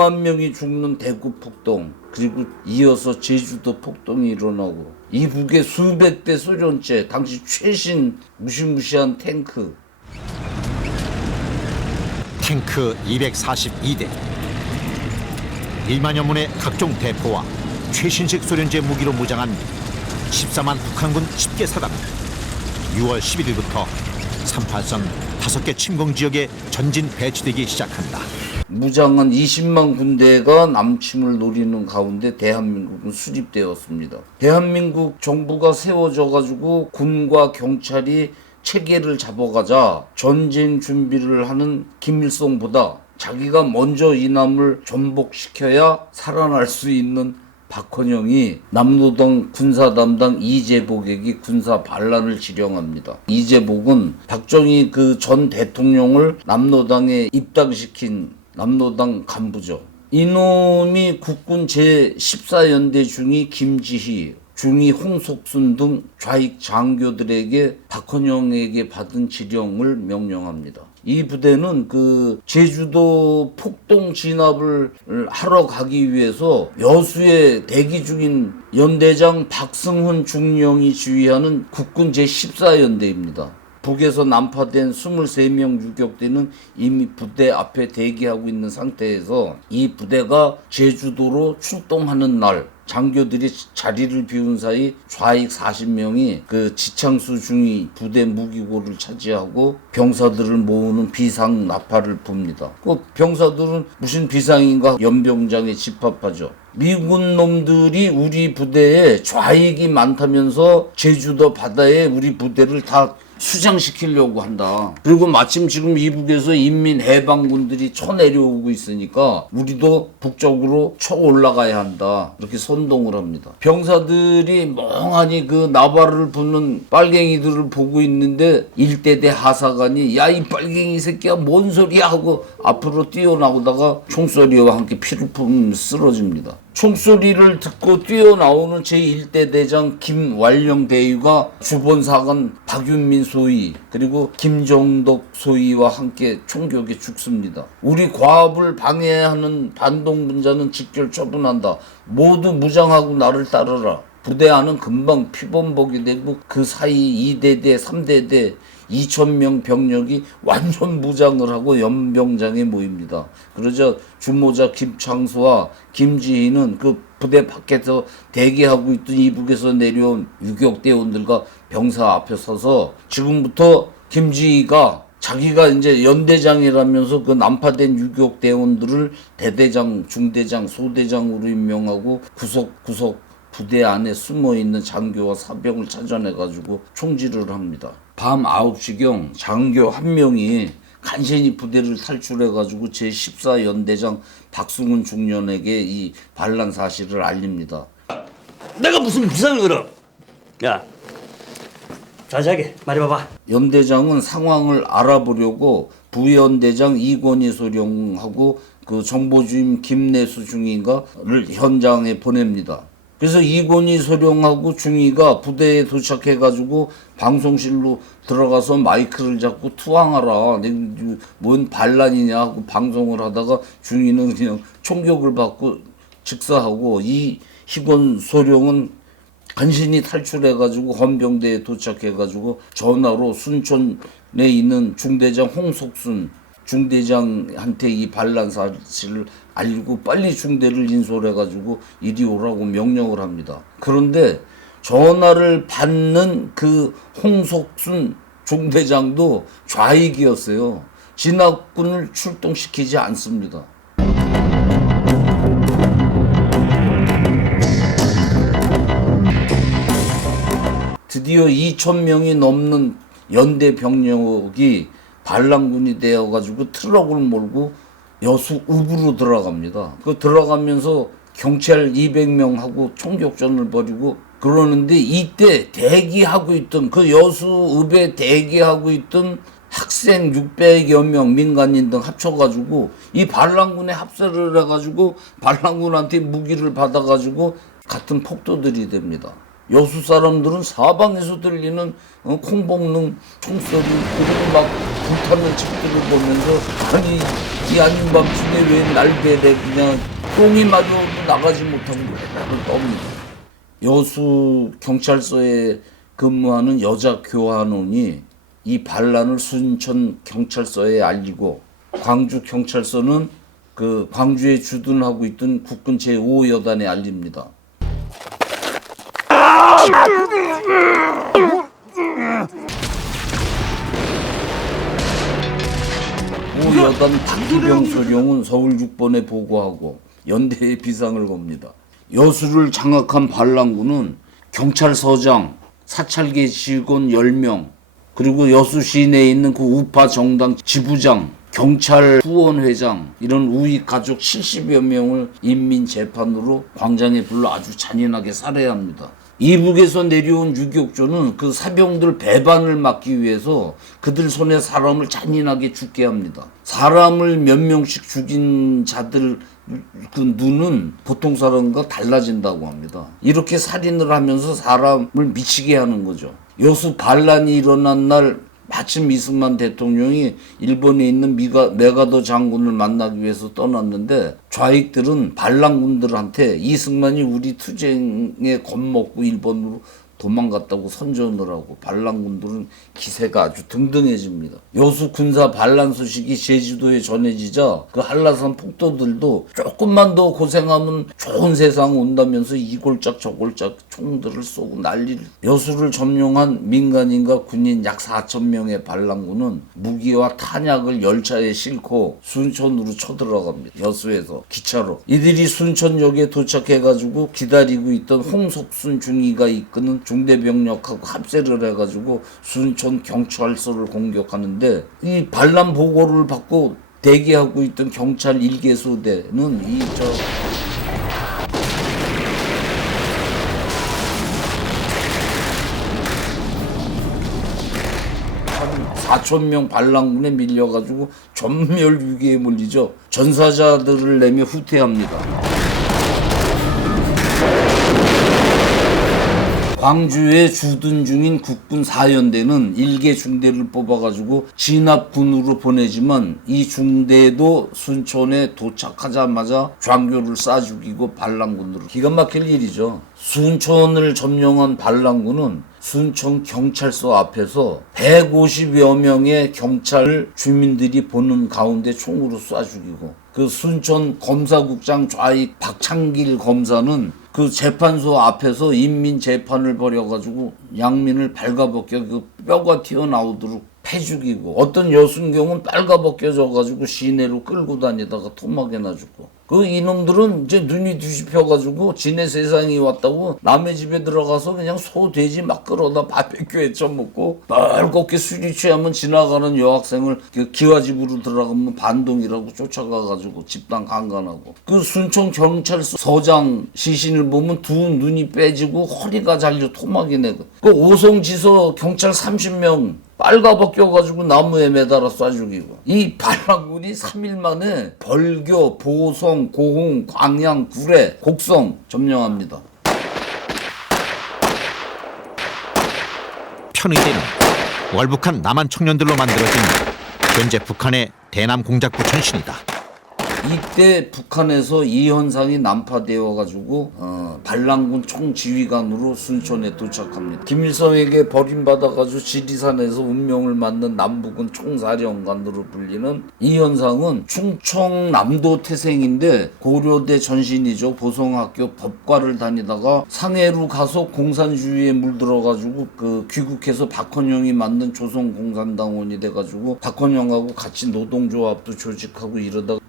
2만 명이 죽는 대구 폭동, 그리고 이어서 제주도 폭동이 일어나고 이북에 수백 대 소련제, 당시 최신 무시무시한 탱크 242대, 1만여 문의 각종 대포와 최신식 소련제 무기로 무장한 14만 북한군 10개 사단. 6월 11일부터 38선 5개 침공 지역에 전진 배치되기 시작한다. 무장한 20만 군대가 남침을 노리는 가운데 대한민국은 수립되었습니다. 대한민국 정부가 세워져 가지고 군과 경찰이 체계를 잡아가자 전쟁 준비를 하는 김일성보다 자기가 먼저 이남을 전복시켜야 살아날 수 있는 박헌영이 남노당 군사 담당 이재복에게 군사 반란을 지령합니다. 이재복은 박정희 그 전 대통령을 남노당에 입당시킨 남노당 간부죠. 이놈이 국군 제14연대 중위 김지희, 중위 홍석순 등 좌익 장교들에게 박헌영에게 받은 지령을 명령합니다. 이 부대는 그 제주도 폭동 진압을 하러 가기 위해서 여수에 대기 중인 연대장 박승훈 중령이 지휘하는 국군 제14연대입니다. 북에서 난파된 23명 유격대는 이미 부대 앞에 대기하고 있는 상태에서 이 부대가 제주도로 출동하는 날 장교들이 자리를 비운 사이 좌익 40명이 그 지창수 중위 부대 무기고를 차지하고 병사들을 모으는 비상 나팔을 붑니다. 그 병사들은 무슨 비상인가 연병장에 집합하죠. 미군 놈들이 우리 부대에 좌익이 많다면서 제주도 바다에 우리 부대를 다 수장시키려고 한다. 그리고 마침 지금 이북에서 인민해방군들이 쳐내려오고 있으니까 우리도 북쪽으로 쳐 올라가야 한다. 이렇게 선동을 합니다. 병사들이 멍하니 그 나발을 부는 빨갱이들을 보고 있는데 일대대 하사관이 야 이 빨갱이 새끼야 뭔 소리야 하고 앞으로 뛰어나오다가 총소리와 함께 피를 뿜으며 쓰러집니다. 총소리를 듣고 뛰어나오는 제1대 대장 김완령 대위가 주본사관 박윤민 소위 그리고 김정덕 소위와 함께 총격에 죽습니다. 우리 과업을 방해하는 반동분자는 직결 처분한다. 모두 무장하고 나를 따르라. 부대 안은 금방 피범벅이 되고 그 사이 2대대 3대대 2,000명 병력이 완전 무장을 하고 연병장에 모입니다. 그러자 주모자 김창수와 김지희는 그 부대 밖에서 대기하고 있던 이북에서 내려온 유격대원들과 병사 앞에 서서 지금부터 김지희가 자기가 이제 연대장이라면서 그 난파된 유격대원들을 대대장, 중대장, 소대장으로 임명하고 구석구석 부대 안에 숨어있는 장교와 사병을 찾아내가지고 총질을 합니다. 밤 9시경 장교 한 명이 간신히 부대를 탈출해가지고 제14연대장 박승훈 중령에게 이 반란 사실을 알립니다. 내가 무슨 비상을 걸어? 야, 자세하게 말해봐봐. 연대장은 상황을 알아보려고 부연대장 이권희 소령하고 그 정보주임 김내수 중위가를 현장에 보냅니다. 그래서 이권희 소령하고 중위가 부대에 도착해가지고 방송실로 들어가서 마이크를 잡고 투항하라. 뭔 반란이냐 하고 방송을 하다가 중위는 그냥 총격을 받고 즉사하고 이 희권 소령은 간신히 탈출해가지고 헌병대에 도착해가지고 전화로 순천에 있는 중대장 홍석순 중대장한테 이 반란 사실을 알리고 빨리 중대를 인솔해가지고 이리 오라고 명령을 합니다. 그런데 전화를 받는 그 홍석순 중대장도 좌익이었어요. 진압군을 출동시키지 않습니다. 드디어 2,000명이 넘는 연대 병력이 반란군이 되어가지고 트럭을 몰고 여수 읍으로 들어갑니다. 그 들어가면서 경찰 200명하고 총격전을 벌이고 그러는데 이때 대기하고 있던 그 여수 읍에 대기하고 있던 학생 600여 명 민간인 등 합쳐가지고 이 반란군에 합세를 해가지고 반란군한테 무기를 받아가지고 같은 폭도들이 됩니다. 여수 사람들은 사방에서 들리는 콩 볶는 총소리 그리고 막 불타는 집들을 보면서 아니 이 아닌 밤중에 왜 날배래 그냥 똥이 마저도 나가지 못하고 배를 떱니다. 여수 경찰서에 근무하는 여자 교환원이 이 반란을 순천 경찰서에 알리고 광주 경찰서는 그 광주에 주둔하고 있던 국군 제5여단에 알립니다. 5여단 박기병 소령은 서울 6번에 보고하고 연대에 비상을 겁니다. 여수를 장악한 반란군은 경찰서장, 사찰계 직원 10명, 그리고 여수 시내에 있는 그 우파 정당 지부장, 경찰 후원회장 이런 우익 가족 70여 명을 인민 재판으로 광장에 불러 아주 잔인하게 살해합니다. 이북에서 내려온 유격조는 그 사병들 배반을 막기 위해서 그들 손에 사람을 잔인하게 죽게 합니다. 사람을 몇 명씩 죽인 자들 그 눈은 보통 사람과 달라진다고 합니다. 이렇게 살인을 하면서 사람을 미치게 하는 거죠. 여수 반란이 일어난 날 마침 이승만 대통령이 일본에 있는 메가더 장군을 만나기 위해서 떠났는데 좌익들은 반란군들한테 이승만이 우리 투쟁에 겁먹고 일본으로 도망갔다고 선전을 하고 반란군들은 기세가 아주 등등해집니다. 여수 군사 반란 소식이 제주도에 전해지자 그 한라산 폭도들도 조금만 더 고생하면 좋은 세상 온다면서 이골짝 저골짝 총들을 쏘고 난리를. 여수를 점령한 민간인과 군인 약 4천 명의 반란군은 무기와 탄약을 열차에 싣고 순천으로 쳐들어갑니다. 여수에서 기차로. 이들이 순천역에 도착해가지고 기다리고 있던 홍석순 중위가 이끄는 중대병력하고 합세를 해가지고 순천 경찰서를 공격하는데 이 반란 보고를 받고 대기하고 있던 경찰 1개소대는 4,000명 반란군에 밀려가지고 전멸 위기에 몰리죠. 전사자들을 내며 후퇴합니다. 광주에 주둔 중인 국군 4연대는 1개 중대를 뽑아가지고 진압군으로 보내지만 이 중대도 순천에 도착하자마자 장교를 쏴 죽이고 반란군으로. 기가 막힐 일이죠. 순천을 점령한 반란군은 순천 경찰서 앞에서 150여 명의 경찰 주민들이 보는 가운데 총으로 쏴 죽이고 그 순천 검사국장 좌익 박창길 검사는 그 재판소 앞에서 인민 재판을 벌여가지고 양민을 발가벗겨 그 뼈가 튀어나오도록 패 죽이고 어떤 여순경은 빨가벗겨져가지고 시내로 끌고 다니다가 토막에나 죽고 그 이놈들은 이제 눈이 뒤집혀가지고 지네 세상이 왔다고 남의 집에 들어가서 그냥 소 돼지 막 끌어다 바베큐 해쳐먹고 멀겋게 술이 취하면 지나가는 여학생을 그 기와집으로 들어가면 반동이라고 쫓아가가지고 집단 강간하고 그 순천 경찰서 서장 시신을 보면 두 눈이 빼지고 허리가 잘려 토막이 내고 그 오송지서 경찰 30명 빨가벗겨가지고 나무에 매달아 쏴 죽이고 이 반란군이 3일 만에 벌교, 보성, 고흥, 광양, 구례, 곡성 점령합니다. 편의대는 월북한 남한 청년들로 만들어진 현재 북한의 대남 공작부 전신이다. 이때 북한에서 이 현상이 난파되어 가지고 반란군 총지휘관으로 순천에 도착합니다. 김일성에게 버림받아가지고 지리산에서 운명을 맞는 남북은 총사령관으로 불리는 이 현상은 충청남도 태생인데 고려대 전신이죠. 보성학교 법과를 다니다가 상해로 가서 공산주의에 물들어가지고 그 귀국해서 박헌영이 만든 조선공산당원이 돼가지고 박헌영하고 같이 노동조합도 조직하고 이러다가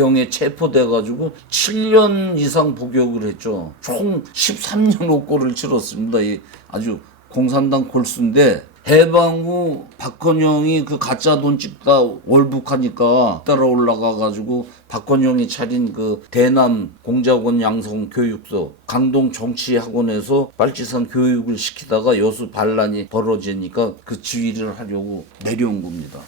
경에 체포돼가지고 7년 이상 복역을 했죠. 총 13년 옥고를 치렀습니다. 이 아주 공산당 골수인데 해방 후 박헌영이 그 가짜 돈 찍다 월북하니까 따라 올라가가지고 박헌영이 차린 그 대남 공작원 양성 교육소 강동 정치학원에서 빨치산 교육을 시키다가 여수 반란이 벌어지니까 그 지휘를 하려고 내려온 겁니다.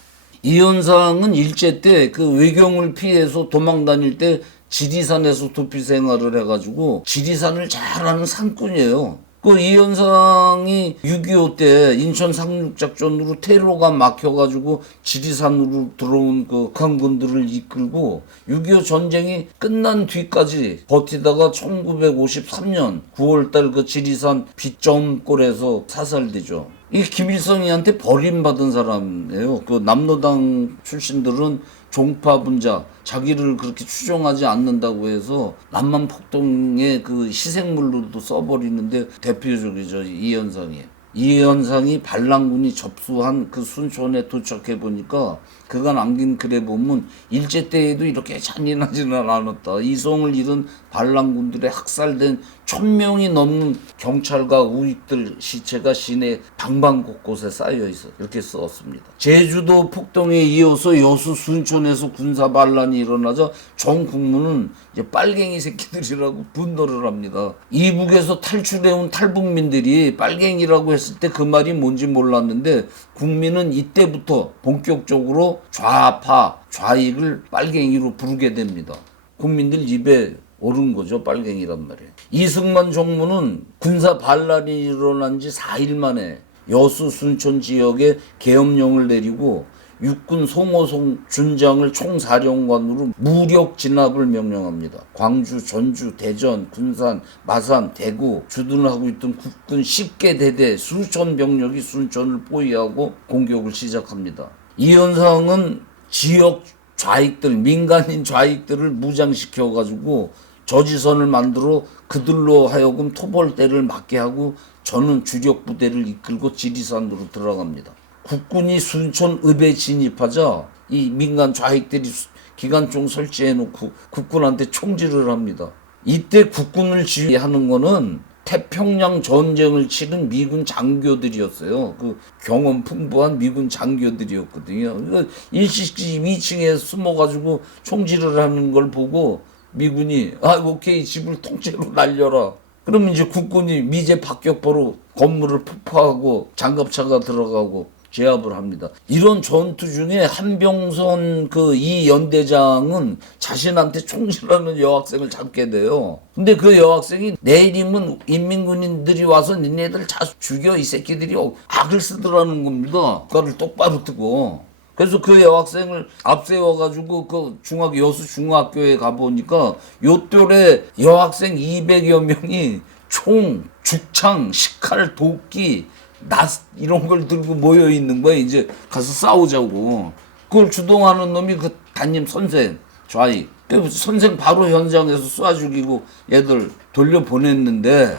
이 현상은 일제 때 그 외경을 피해서 도망 다닐 때 지리산에서 도피 생활을 해가지고 지리산을 잘 아는 산꾼이에요. 그 이현상이 6.25 때 인천 상륙작전으로 테러가 막혀가지고 지리산으로 들어온 그 북한군들을 이끌고 6.25 전쟁이 끝난 뒤까지 버티다가 1953년 9월달 그 지리산 빗점골에서 사살되죠. 이 김일성이한테 버림받은 사람이에요. 그 남로당 출신들은 종파 분자, 자기를 그렇게 추종하지 않는다고 해서 남만 폭동의 그 희생물로도 써버리는데 대표적이죠. 이현상이. 이현상이 반란군이 접수한 그 순천에 도착해 보니까 그가 남긴 글에 보면 일제 때에도 이렇게 잔인하지는 않았다. 이성을 잃은 반란군들의 학살된 1000명이 넘는 경찰과 우익들 시체가 시내 방방곳곳에 쌓여 있어. 이렇게 썼습니다. 제주도 폭동에 이어서 여수 순천에서 군사 반란이 일어나자 전 국민은 이제 빨갱이 새끼들이라고 분노를 합니다. 이북에서 탈출해온 탈북민들이 빨갱이라고 했을 때 그 말이 뭔지 몰랐는데 국민은 이때부터 본격적으로 좌파, 좌익을 빨갱이로 부르게 됩니다. 국민들 입에 오른 거죠. 빨갱이란 말이에요. 이승만 정부는 군사 반란이 일어난 지 4일 만에 여수 순천 지역에 계엄령을 내리고 육군 송호송 준장을 총사령관으로 무력 진압을 명령합니다. 광주, 전주, 대전, 군산, 마산, 대구 주둔하고 있던 국군 10개 대대 수천 병력이 순천을 포위하고 공격을 시작합니다. 이현상은 지역 좌익들, 민간인 좌익들을 무장시켜가지고 저지선을 만들어 그들로 하여금 토벌대를 맞게 하고 저는 주력 부대를 이끌고 지리산으로 들어갑니다. 국군이 순천읍에 진입하자 이 민간 좌익들이 기관총 설치해놓고 국군한테 총질을 합니다. 이때 국군을 지휘하는 거는 태평양 전쟁을 치른 미군 장교들이었어요. 그 경험 풍부한 미군 장교들이었거든요. 일식집 2층에 숨어가지고 총질을 하는 걸 보고 미군이 오케이 집을 통째로 날려라. 그러면 이제 국군이 미제 박격포로 건물을 폭파하고 장갑차가 들어가고 제압을 합니다. 이런 전투 중에 한병선 그 이 연대장은 자신한테 총질하는 여학생을 잡게 돼요. 근데 그 여학생이 내일이면 인민군인들이 와서 니네들 다 죽여 이 새끼들이 악을 쓰더라는 겁니다. 그거를 똑바로 뜨고. 그래서 그 여학생을 앞세워가지고 그 여수 중학교에 가보니까 요 또래 여학생 200여 명이 총, 죽창, 식칼, 도끼, 낫 이런 걸 들고 모여 있는 거야. 이제 가서 싸우자고. 그걸 주동하는 놈이 그 담임 선생 좌익. 그 선생 바로 현장에서 쏴 죽이고 얘들 돌려 보냈는데.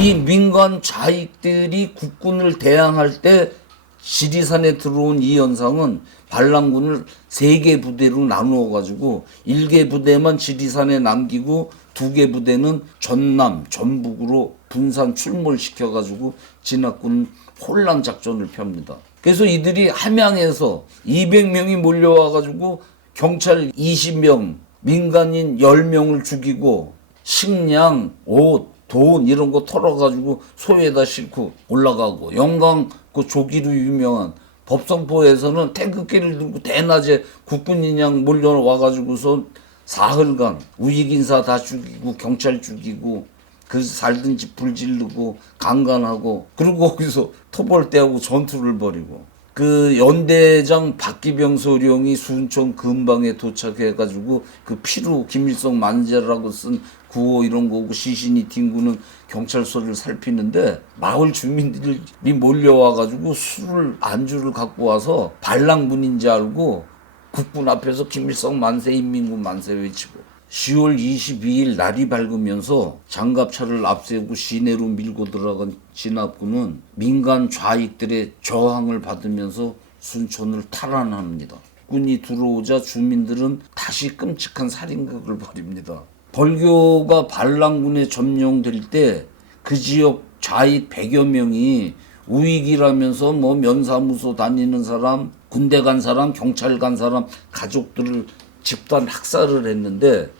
이 민간 좌익들이 국군을 대항할 때 지리산에 들어온 이현상은 반란군을 3개 부대로 나누어 가지고 1개 부대만 지리산에 남기고 2개 부대는 전남, 전북으로 분산 출몰시켜 가지고 진압군 혼란 작전을 펴니다. 그래서 이들이 함양에서 200명이 몰려와 가지고 경찰 20명, 민간인 10명을 죽이고 식량, 옷, 돈 이런 거 털어가지고 소에다 싣고 올라가고 영광 그 조기로 유명한 법성포에서는 태극기를 들고 대낮에 국군 인양 몰려와가지고서 사흘간 우익 인사 다 죽이고 경찰 죽이고 그 살던 집 불지르고 강간하고 그리고 거기서 토벌대하고 전투를 벌이고 그 연대장 박기병 소령이 순천 근방에 도착해가지고 그 피로 김일성 만재라고 쓴 구호 이런 거고 시신이 뒹구는 경찰서를 살피는데 마을 주민들이 몰려와가지고 술을 안주를 갖고 와서 반란군인지 알고 국군 앞에서 김일성 만세 인민군 만세 외치고 10월 22일 날이 밝으면서 장갑차를 앞세우고 시내로 밀고 들어간 진압군은 민간 좌익들의 저항을 받으면서 순천을 탈환합니다. 군이 들어오자 주민들은 다시 끔찍한 살인극을 벌입니다. 벌교가 반란군에 점령될 때 그 지역 좌익 100여 명이 우익이라면서 뭐 면사무소 다니는 사람, 군대 간 사람, 경찰 간 사람 가족들을 집단 학살을 했는데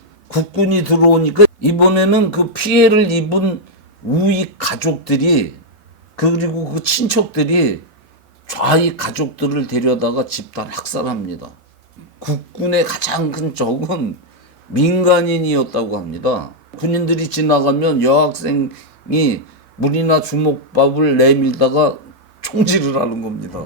국군이 들어오니까 이번에는 그 피해를 입은 우익 가족들이 그리고 그 친척들이 좌익 가족들을 데려다가 집단 학살합니다. 국군의 가장 큰 적은 민간인이었다고 합니다. 군인들이 지나가면 여학생이 물이나 주먹밥을 내밀다가 총질을 하는 겁니다.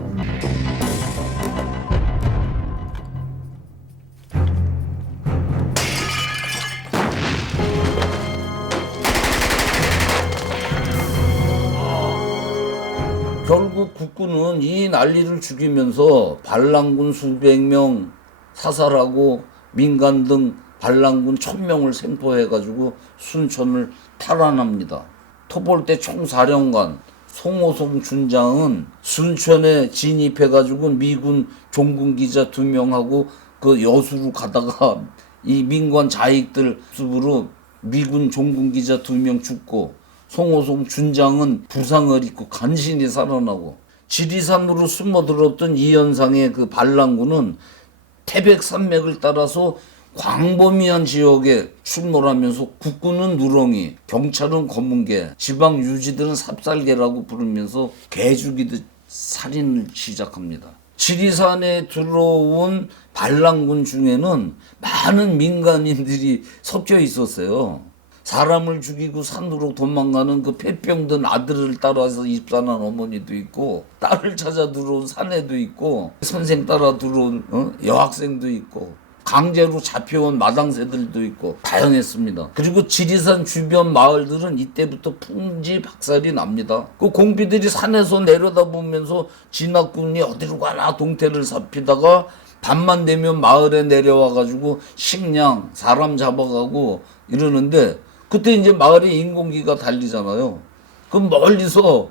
결국 국군은 이 난리를 죽이면서 반란군 수백 명 사살하고 민간 등 반란군 1000명을 생포해가지고 순천을 탈환합니다. 토벌대 총사령관 송호송 준장은 순천에 진입해가지고 미군 종군 기자 2명하고 그 여수로 가다가 이 민관 자익들 습으로 미군 종군 기자 2명 죽고 송호송 준장은 부상을 입고 간신히 살아나고 지리산으로 숨어들었던 이현상의 그 반란군은 태백산맥을 따라서 광범위한 지역에 출몰하면서 국군은 누렁이, 경찰은 검은개, 지방 유지들은 삽살개라고 부르면서 개 죽이듯 살인을 시작합니다. 지리산에 들어온 반란군 중에는 많은 민간인들이 섞여 있었어요. 사람을 죽이고 산으로 도망가는 그 폐병든 아들을 따라서 입산한 어머니도 있고 딸을 찾아 들어온 사내도 있고 선생 따라 들어온 여학생도 있고 강제로 잡혀온 마당새들도 있고 다양했습니다. 그리고 지리산 주변 마을들은 이때부터 풍지박살이 납니다. 그 공비들이 산에서 내려다보면서 진압군이 어디로 가나 동태를 살피다가 밤만 되면 마을에 내려와가지고 식량, 사람 잡아가고 이러는데 그때 이제 마을에 인공기가 달리잖아요. 그럼 멀리서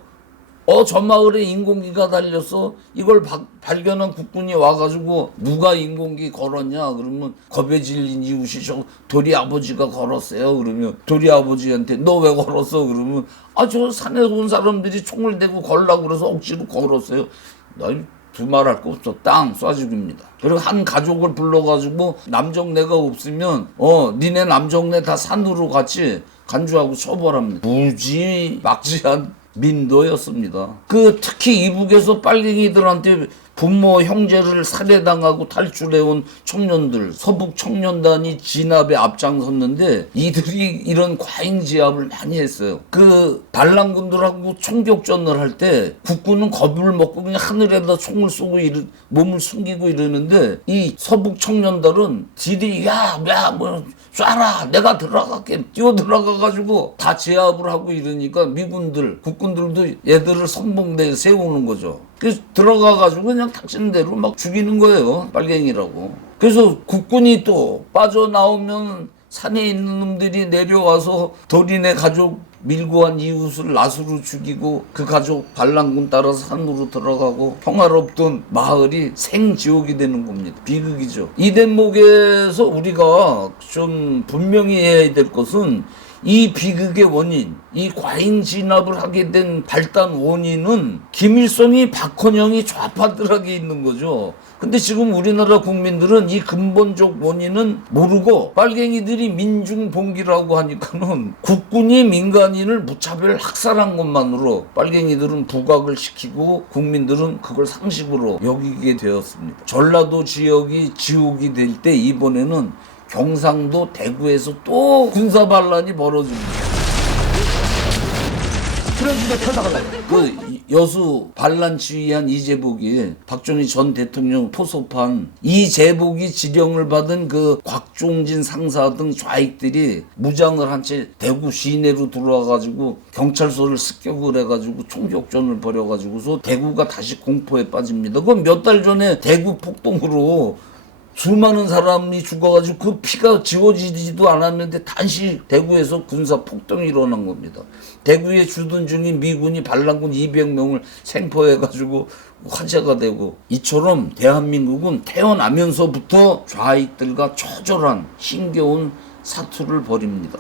저 마을에 인공기가 달렸어? 이걸 발견한 국군이 와가지고 누가 인공기 걸었냐? 그러면 겁에 질린 이웃이 도리 아버지가 걸었어요. 그러면 도리 아버지한테 너 왜 걸었어? 그러면 저 산에서 온 사람들이 총을 대고 걸라고 그래서 억지로 걸었어요. 나 두말할 거 없어. 땅 쏴 죽입니다. 그리고 한 가족을 불러가지고 남정네가 없으면 니네 남정네 다 산으로 같이 간주하고 처벌합니다. 무지막지한 민도였습니다. 그 특히 이북에서 빨갱이들한테 부모 형제를 살해당하고 탈출해온 청년들, 서북 청년단이 진압에 앞장섰는데 이들이 이런 과잉지압을 많이 했어요. 그 반란군들하고 총격전을 할 때 국군은 겁을 먹고 그냥 하늘에다 총을 쏘고 몸을 숨기고 이러는데 이 서북 청년단은 지들이 뭐 쏴라 내가 들어갈게 뛰어 들어가가지고 다 제압을 하고 이러니까 미군들 국군들도 얘들을 선봉대에 세우는 거죠. 그래서 들어가가지고 그냥 닥치는 대로 막 죽이는 거예요. 빨갱이라고. 그래서 국군이 또 빠져나오면 산에 있는 놈들이 내려와서 도린의 가족 밀고 한 이웃을 낫으로 죽이고 그 가족 반란군 따라서 산으로 들어가고 평화롭던 마을이 생지옥이 되는 겁니다. 비극이죠. 이 대목에서 우리가 좀 분명히 해야 될 것은 이 비극의 원인, 이 과잉 진압을 하게 된 발단 원인은 김일성이 박헌영이 좌파들에게 있는 거죠. 근데 지금 우리나라 국민들은 이 근본적 원인은 모르고 빨갱이들이 민중봉기라고 하니까는 국군이 민간인을 무차별 학살한 것만으로 빨갱이들은 부각을 시키고 국민들은 그걸 상식으로 여기게 되었습니다. 전라도 지역이 지옥이 될 때 이번에는 경상도 대구에서 또 군사 반란이 벌어집니다. 그 여수 반란 지휘한 이재복이 박정희 전 대통령 포섭한 이재복이 지령을 받은 그 곽종진 상사 등 좌익들이 무장을 한 채 대구 시내로 들어와가지고 경찰서를 습격을 해가지고 총격전을 벌여가지고서 대구가 다시 공포에 빠집니다. 그건 몇 달 전에 대구 폭동으로 수많은 사람이 죽어가지고 그 피가 지워지지도 않았는데 다시 대구에서 군사 폭동이 일어난 겁니다. 대구에 주둔 중인 미군이 반란군 200명을 생포해가지고 화제가 되고 이처럼 대한민국은 태어나면서부터 좌익들과 처절한 힘겨운 사투를 벌입니다.